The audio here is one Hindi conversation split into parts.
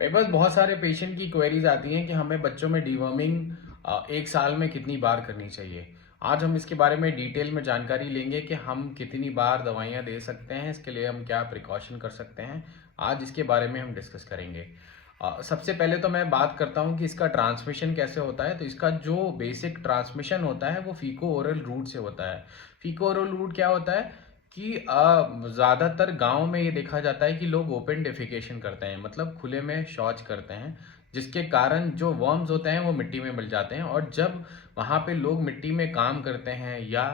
मेरे पास बहुत सारे पेशेंट की क्वेरीज आती हैं कि हमें बच्चों में डीवर्मिंग 1 साल में कितनी बार करनी चाहिए। आज हम इसके बारे में डिटेल में जानकारी लेंगे कि हम कितनी बार दवाइयाँ दे सकते हैं, इसके लिए हम क्या प्रिकॉशन कर सकते हैं। आज इसके बारे में हम डिस्कस करेंगे। सबसे पहले तो मैं बात करता हूँ कि इसका ट्रांसमिशन कैसे होता है। तो इसका जो बेसिक ट्रांसमिशन होता है वो फीको ओरल रूट से होता है। फीको ओरल रूट क्या होता है कि ज़्यादातर गांव में ये देखा जाता है कि लोग ओपन डेफिकेशन करते हैं, मतलब खुले में शौच करते हैं, जिसके कारण जो वर्म्स होते हैं वो मिट्टी में मिल जाते हैं। और जब वहाँ पे लोग मिट्टी में काम करते हैं या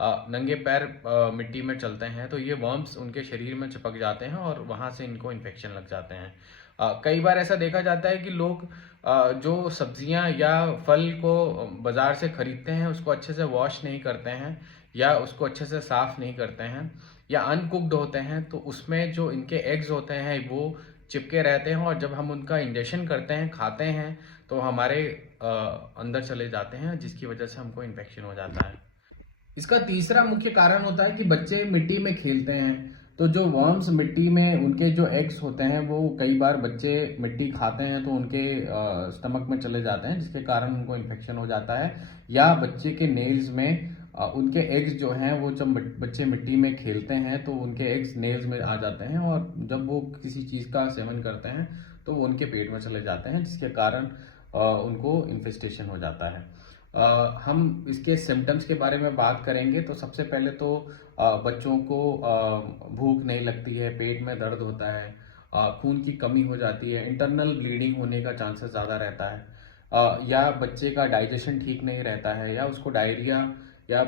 नंगे पैर मिट्टी में चलते हैं तो ये वर्म्स उनके शरीर में चिपक जाते हैं और वहाँ से इनको इन्फेक्शन लग जाते हैं। कई बार ऐसा देखा जाता है कि लोग जो सब्जियां या फल को बाजार से खरीदते हैं उसको अच्छे से वॉश नहीं करते हैं या उसको अच्छे से साफ नहीं करते हैं या अनकुक्ड होते हैं, तो उसमें जो इनके एग्स होते हैं वो चिपके रहते हैं और जब हम उनका इंजेक्शन करते हैं, खाते हैं, तो हमारे अंदर चले जाते हैं, जिसकी वजह से हमको इन्फेक्शन हो जाता है। इसका तीसरा मुख्य कारण होता है कि बच्चे मिट्टी में खेलते हैं, तो जो वर्म्स मिट्टी में उनके जो एग्स होते हैं वो कई बार बच्चे मिट्टी खाते हैं तो उनके स्टमक में चले जाते हैं, जिसके कारण उनको इन्फेक्शन हो जाता है। या बच्चे के नेल्स में उनके एग्स जो हैं वो जब बच्चे मिट्टी में खेलते हैं तो उनके एग्स नेल्स में आ जाते हैं और जब वो किसी चीज़ का सेवन करते हैं तो वो उनके पेट में चले जाते हैं, जिसके कारण उनको इन्फेस्टेशन हो जाता है। हम इसके सिम्टम्स के बारे में बात करेंगे तो सबसे पहले तो बच्चों को भूख नहीं लगती है, पेट में दर्द होता है, खून की कमी हो जाती है, इंटरनल ब्लीडिंग होने का चांसेस ज़्यादा रहता है, या बच्चे का डाइजेशन ठीक नहीं रहता है, या उसको डायरिया या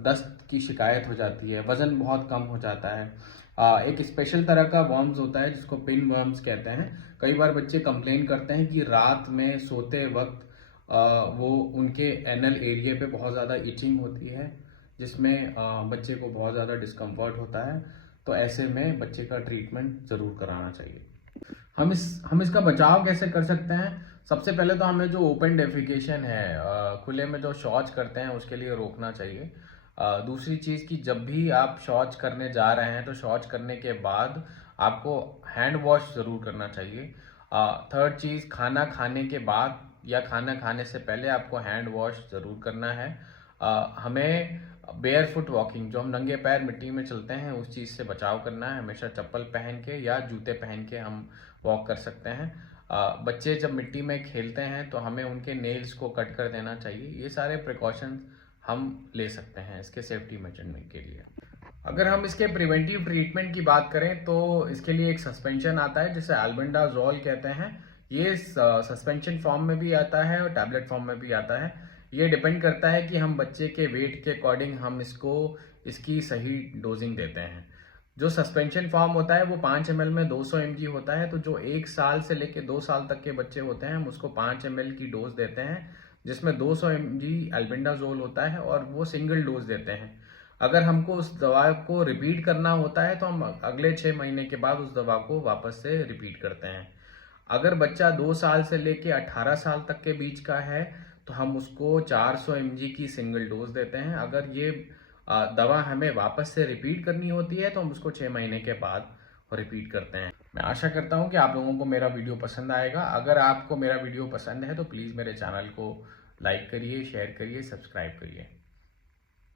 दस्त की शिकायत हो जाती है, वजन बहुत कम हो जाता है। एक स्पेशल तरह का वर्म्स होता है जिसको पिन वर्म्स कहते हैं। कई बार बच्चे कंप्लेन करते हैं कि रात में सोते वक्त वो उनके एनल एरिया पे बहुत ज़्यादा इचिंग होती है, जिसमें बच्चे को बहुत ज़्यादा डिस्कम्फर्ट होता है। तो ऐसे में बच्चे का ट्रीटमेंट ज़रूर कराना चाहिए। हम इसका बचाव कैसे कर सकते हैं? सबसे पहले तो हमें जो ओपन डेफिकेशन है, खुले में जो शौच करते हैं, उसके लिए रोकना चाहिए। दूसरी चीज़ कि जब भी आप शौच करने जा रहे हैं तो शौच करने के बाद आपको हैंड वॉश ज़रूर करना चाहिए। थर्ड चीज़, खाना खाने के बाद या खाना खाने से पहले आपको हैंड वॉश ज़रूर करना है। हमें बेयर फुट वॉकिंग, जो हम नंगे पैर मिट्टी में चलते हैं, उस चीज़ से बचाव करना है। हमेशा चप्पल पहन के या जूते पहन के हम वॉक कर सकते हैं। बच्चे जब मिट्टी में खेलते हैं तो हमें उनके नेल्स को कट कर देना चाहिए। ये सारे प्रिकॉशंस हम ले सकते हैं इसके सेफ्टी मेजरमेंट के लिए। अगर हम इसके प्रिवेंटिव ट्रीटमेंट की बात करें तो इसके लिए एक सस्पेंशन आता है जिसे एल्बेंडाजोल कहते हैं। ये सस्पेंशन फॉर्म में भी आता है और टैबलेट फॉर्म में भी आता है। ये डिपेंड करता है कि हम बच्चे के वेट के अकॉर्डिंग हम इसकी सही डोजिंग देते हैं। जो सस्पेंशन फॉर्म होता है वो 5 ml में 200 mg होता है। तो जो 1 साल से लेके 2 साल तक के बच्चे होते हैं हम उसको 5 ml की डोज देते हैं, जिसमें 200 mg एल्बेंडाजोल होता है और वो सिंगल डोज देते हैं। अगर हमको उस दवा को रिपीट करना होता है तो हम अगले 6 महीने के बाद उस दवा को वापस से रिपीट करते हैं। अगर बच्चा 2 साल से लेके 18 साल तक के बीच का है तो हम उसको 400 mg की सिंगल डोज देते हैं। अगर ये दवा हमें वापस से रिपीट करनी होती है तो हम उसको 6 महीने के बाद रिपीट करते हैं। मैं आशा करता हूँ कि आप लोगों को मेरा वीडियो पसंद आएगा। अगर आपको मेरा वीडियो पसंद है तो प्लीज़ मेरे चैनल को लाइक करिए, शेयर करिए, सब्सक्राइब करिए।